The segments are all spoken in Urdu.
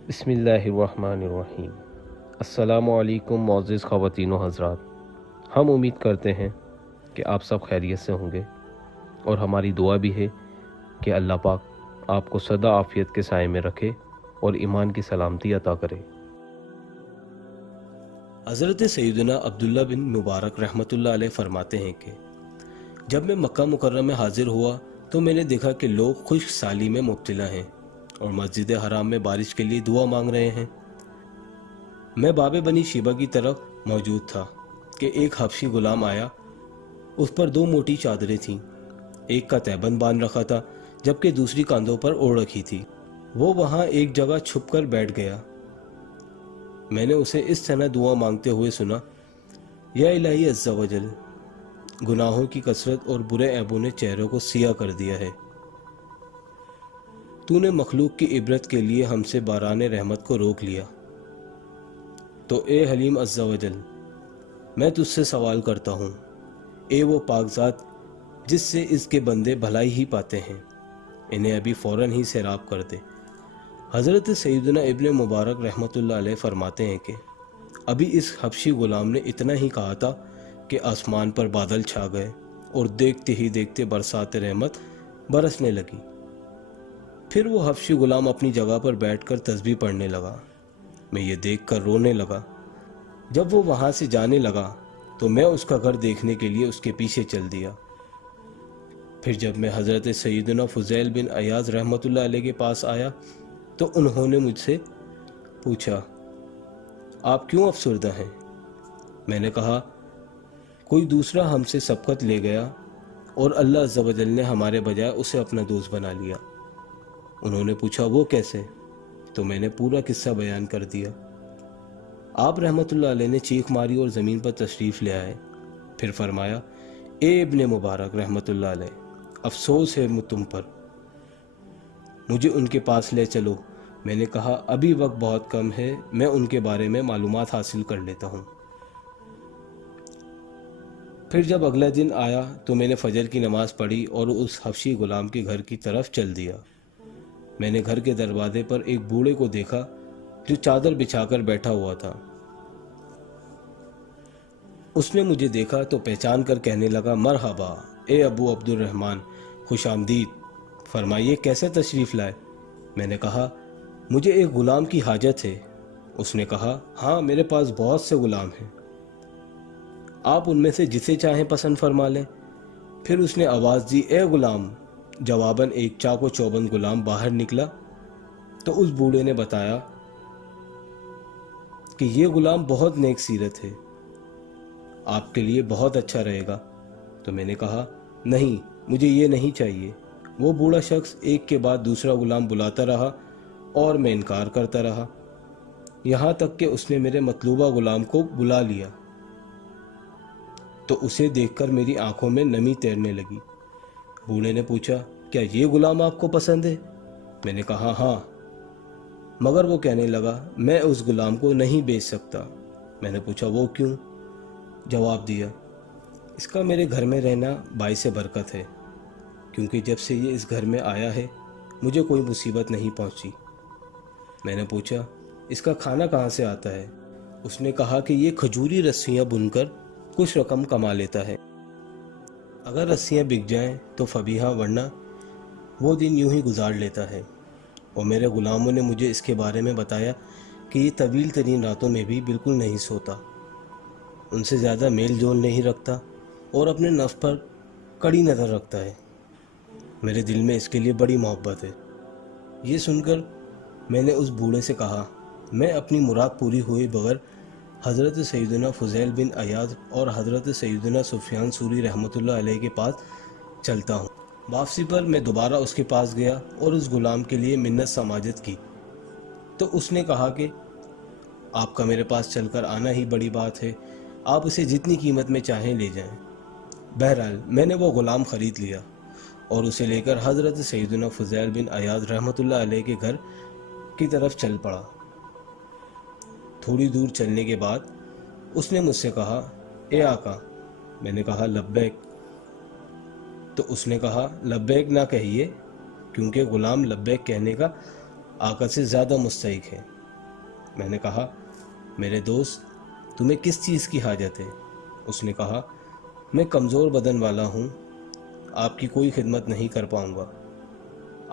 بسم اللہ الرحمن الرحیم۔ السلام علیکم معزز خواتین و حضرات، ہم امید کرتے ہیں کہ آپ سب خیریت سے ہوں گے، اور ہماری دعا بھی ہے کہ اللہ پاک آپ کو سدا عافیت کے سائے میں رکھے اور ایمان کی سلامتی عطا کرے۔ حضرت سیدنا عبداللہ بن مبارک رحمۃ اللہ علیہ فرماتے ہیں کہ جب میں مکہ مکرمہ میں حاضر ہوا تو میں نے دیکھا کہ لوگ خشک سالی میں مبتلا ہیں اور مسجد حرام میں بارش کے لیے دعا مانگ رہے ہیں۔ میں باب بنی شیبہ کی طرف موجود تھا کہ ایک حبشی غلام آیا۔ اس پر 2 موٹی چادریں تھیں، ایک کا تہبند باندھ رکھا تھا جبکہ دوسری کاندھوں پر اوڑھ رکھی تھی۔ وہ وہاں ایک جگہ چھپ کر بیٹھ گیا۔ میں نے اسے اس طرح دعا مانگتے ہوئے سنا، یا الہی عز و جل، گناہوں کی کثرت اور برے عیبوں نے چہروں کو سیاہ کر دیا ہے۔ تو نے مخلوق کی عبرت کے لیے ہم سے باران رحمت کو روک لیا، تو اے حلیم عز و جل، میں تجھ سے سوال کرتا ہوں، اے وہ پاک ذات جس سے اس کے بندے بھلائی ہی پاتے ہیں، انہیں ابھی فوراً ہی سیراب کر دے۔ حضرت سیدنا ابن مبارک رحمۃ اللہ علیہ فرماتے ہیں کہ ابھی اس حبشی غلام نے اتنا ہی کہا تھا کہ آسمان پر بادل چھا گئے اور دیکھتے ہی دیکھتے برسات رحمت برسنے لگی۔ پھر وہ حبشی غلام اپنی جگہ پر بیٹھ کر تسبیح پڑھنے لگا۔ میں یہ دیکھ کر رونے لگا۔ جب وہ وہاں سے جانے لگا تو میں اس کا گھر دیکھنے کے لیے اس کے پیچھے چل دیا۔ پھر جب میں حضرت سیدنا فضیل بن عیاض رحمۃ اللہ علیہ کے پاس آیا تو انہوں نے مجھ سے پوچھا، آپ کیوں افسردہ ہیں؟ میں نے کہا، کوئی دوسرا ہم سے سبقت لے گیا اور اللہ عز و جل نے ہمارے بجائے اسے اپنا دوست بنا لیا۔ انہوں نے پوچھا، وہ کیسے؟ تو میں نے پورا قصہ بیان کر دیا۔ آپ رحمۃ اللہ علیہ نے چیخ ماری اور زمین پر تشریف لے آئے۔ پھر فرمایا، اے ابن مبارک رحمۃ اللہ علیہ، افسوس ہے تم پر، مجھے ان کے پاس لے چلو۔ میں نے کہا، ابھی وقت بہت کم ہے، میں ان کے بارے میں معلومات حاصل کر لیتا ہوں۔ پھر جب اگلا دن آیا تو میں نے فجر کی نماز پڑھی اور اس حبشی غلام کے گھر کی طرف چل دیا۔ میں نے گھر کے دروازے پر ایک بوڑھے کو دیکھا جو چادر بچھا کر بیٹھا ہوا تھا۔ اس نے مجھے دیکھا تو پہچان کر کہنے لگا، مرحبا اے ابو عبد الرحمن، خوش آمدید، فرمائیے کیسے تشریف لائے؟ میں نے کہا، مجھے ایک غلام کی حاجت ہے۔ اس نے کہا، ہاں میرے پاس بہت سے غلام ہیں، آپ ان میں سے جسے چاہیں پسند فرما لیں۔ پھر اس نے آواز دی، اے غلام! جواباً ایک چاق و چوبند غلام باہر نکلا تو اس بوڑھے نے بتایا کہ یہ غلام بہت نیک سیرت ہے، آپ کے لیے بہت اچھا رہے گا۔ تو میں نے کہا، نہیں، مجھے یہ نہیں چاہیے۔ وہ بوڑھا شخص ایک کے بعد دوسرا غلام بلاتا رہا اور میں انکار کرتا رہا، یہاں تک کہ اس نے میرے مطلوبہ غلام کو بلا لیا تو اسے دیکھ کر میری آنکھوں میں نمی تیرنے لگی۔ بوڑھے نے پوچھا، کیا یہ غلام آپ کو پسند ہے؟ میں نے کہا، ہاں، مگر وہ کہنے لگا، میں اس غلام کو نہیں بیچ سکتا۔ میں نے پوچھا، وہ کیوں؟ جواب دیا، اس کا میرے گھر میں رہنا باعث برکت ہے، کیونکہ جب سے یہ اس گھر میں آیا ہے مجھے کوئی مصیبت نہیں پہنچی۔ میں نے پوچھا، اس کا کھانا کہاں سے آتا ہے؟ اس نے کہا کہ یہ کھجوری رسیاں بن کر کچھ رقم کما لیتا ہے، اگر رسیاں بک جائیں تو فبیہا، ورنہ وہ دن یوں ہی گزار لیتا ہے۔ اور میرے غلاموں نے مجھے اس کے بارے میں بتایا کہ یہ طویل ترین راتوں میں بھی بالکل نہیں سوتا، ان سے زیادہ میل جول نہیں رکھتا اور اپنے نفس پر کڑی نظر رکھتا ہے۔ میرے دل میں اس کے لیے بڑی محبت ہے۔ یہ سن کر میں نے اس بوڑھے سے کہا، میں اپنی مراد پوری ہوئے بغیر حضرت سیدنا فضیل بن عیاض اور حضرت سیدنا سفیان ثوری رحمۃ اللہ علیہ کے پاس چلتا ہوں۔ واپسی پر میں دوبارہ اس کے پاس گیا اور اس غلام کے لیے منت سماجت کی تو اس نے کہا کہ آپ کا میرے پاس چل کر آنا ہی بڑی بات ہے، آپ اسے جتنی قیمت میں چاہیں لے جائیں۔ بہرحال میں نے وہ غلام خرید لیا اور اسے لے کر حضرت سیدنا فضیل بن عیاض رحمۃ اللہ علیہ کے گھر کی طرف چل پڑا۔ تھوڑی دور چلنے کے بعد اس نے مجھ سے کہا، اے آقا! میں نے کہا، لبیک۔ تو اس نے کہا، لبیک نہ کہیے، کیونکہ غلام لبیک کہنے کا آقا سے زیادہ مستحق ہے۔ میں نے کہا میرے دوست تمہیں کس چیز کی حاجت ہے؟ اس نے کہا میں کمزور بدن والا ہوں، آپ کی کوئی خدمت نہیں کر پاؤں گا،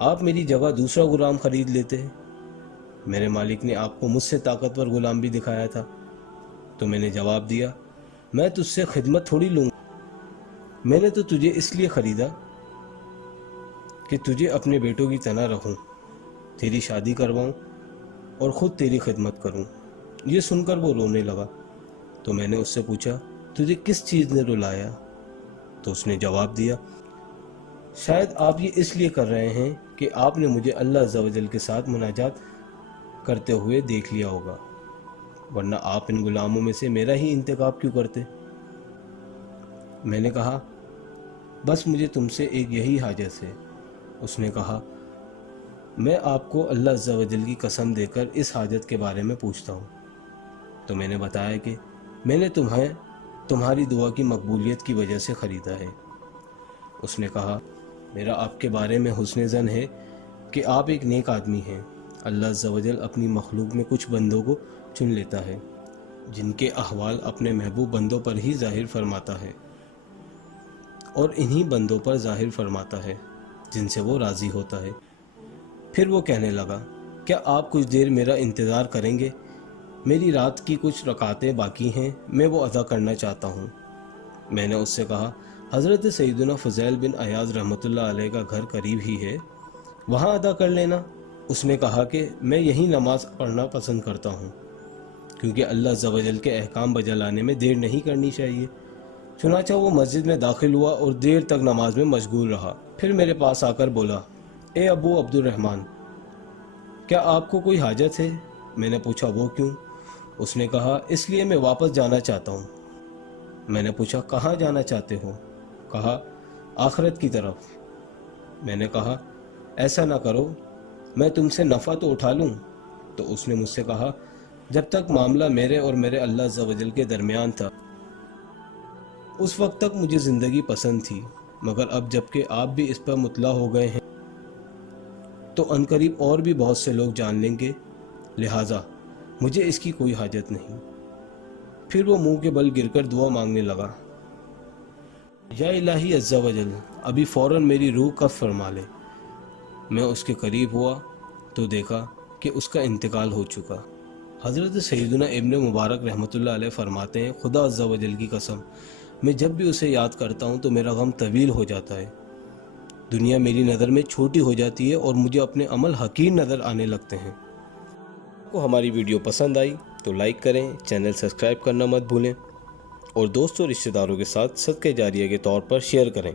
آپ میری جگہ دوسرا غلام خرید لیتے ہیں۔ میرے مالک نے آپ کو مجھ سے طاقتور غلام بھی دکھایا تھا۔ تو میں نے جواب دیا میں تجھ سے خدمت تھوڑی لوں گا، میں نے تو تجھے اس لیے خریدا کہ تجھے اپنے بیٹوں کی طرح رکھوں، تیری شادی کرواؤں اور خود تیری خدمت کروں۔ یہ سن کر وہ رونے لگا۔ تو میں نے اس سے پوچھا تجھے کس چیز نے رلایا؟ تو اس نے جواب دیا شاید آپ یہ اس لیے کر رہے ہیں کہ آپ نے مجھے اللہ عز و جل کے ساتھ مناجات کرتے ہوئے دیکھ لیا ہوگا، ورنہ آپ ان غلاموں میں سے میرا ہی انتخاب کیوں کرتے؟ میں نے کہا بس مجھے تم سے ایک یہی حاجت ہے۔ اس نے کہا میں آپ کو اللہ عز و جل کی قسم دے کر اس حاجت کے بارے میں پوچھتا ہوں۔ تو میں نے بتایا کہ میں نے تمہیں تمہاری دعا کی مقبولیت کی وجہ سے خریدا ہے۔ اس نے کہا میرا آپ کے بارے میں حسن ظن ہے کہ آپ ایک نیک آدمی ہیں۔ اللہ عز و جل اپنی مخلوق میں کچھ بندوں کو چن لیتا ہے جن کے احوال اپنے محبوب بندوں پر ہی ظاہر فرماتا ہے، اور انہی بندوں پر ظاہر فرماتا ہے جن سے وہ راضی ہوتا ہے۔ پھر وہ کہنے لگا کیا آپ کچھ دیر میرا انتظار کریں گے؟ میری رات کی کچھ رکعتیں باقی ہیں، میں وہ ادا کرنا چاہتا ہوں۔ میں نے اس سے کہا حضرت سیدنا فضیل بن عیاض رحمۃ اللہ علیہ کا گھر قریب ہی ہے، وہاں ادا کر لینا۔ اس نے کہا کہ میں یہی نماز پڑھنا پسند کرتا ہوں، کیونکہ اللہ عز و جل کے احکام بجا لانے میں دیر نہیں کرنی چاہیے۔ چنانچہ وہ مسجد میں داخل ہوا اور دیر تک نماز میں مشغول رہا۔ پھر میرے پاس آ کر بولا اے ابو عبد الرحمن، کیا آپ کو کوئی حاجت ہے؟ میں نے پوچھا وہ کیوں؟ اس نے کہا اس لیے میں واپس جانا چاہتا ہوں۔ میں نے پوچھا کہاں جانا چاہتے ہو؟ کہا آخرت کی طرف۔ میں نے کہا ایسا نہ کرو، میں تم سے نفع تو اٹھا لوں۔ تو اس نے مجھ سے کہا جب تک معاملہ میرے اور میرے اللہ عز و جل کے درمیان تھا اس وقت تک مجھے زندگی پسند تھی، مگر اب جب کہ آپ بھی اس پر مطلع ہو گئے ہیں تو عنقریب اور بھی بہت سے لوگ جان لیں گے، لہٰذا مجھے اس کی کوئی حاجت نہیں۔ پھر وہ منہ کے بل گر کر دعا مانگنے لگا یا الہی عز و جل ابھی فوراً میری روح قبض فرما لے۔ میں اس کے قریب ہوا تو دیکھا کہ اس کا انتقال ہو چکا۔ حضرت سیدنا ابن مبارک رحمۃ اللہ علیہ فرماتے ہیں خدا عز و جل کی قسم میں جب بھی اسے یاد کرتا ہوں تو میرا غم طویل ہو جاتا ہے، دنیا میری نظر میں چھوٹی ہو جاتی ہے اور مجھے اپنے عمل حقیر نظر آنے لگتے ہیں۔ آپ کو ہماری ویڈیو پسند آئی تو لائک کریں، چینل سبسکرائب کرنا مت بھولیں، اور دوستوں اور رشتہ داروں کے ساتھ صدقہ جاریہ کے طور پر شیئر کریں،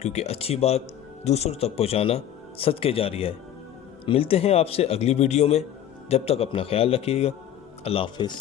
کیونکہ اچھی بات دوسروں تک پہنچانا صدقہ جاریہ ہے۔ ملتے ہیں آپ سے اگلی ویڈیو میں، جب تک اپنا خیال رکھیے گا۔ اللہ حافظ۔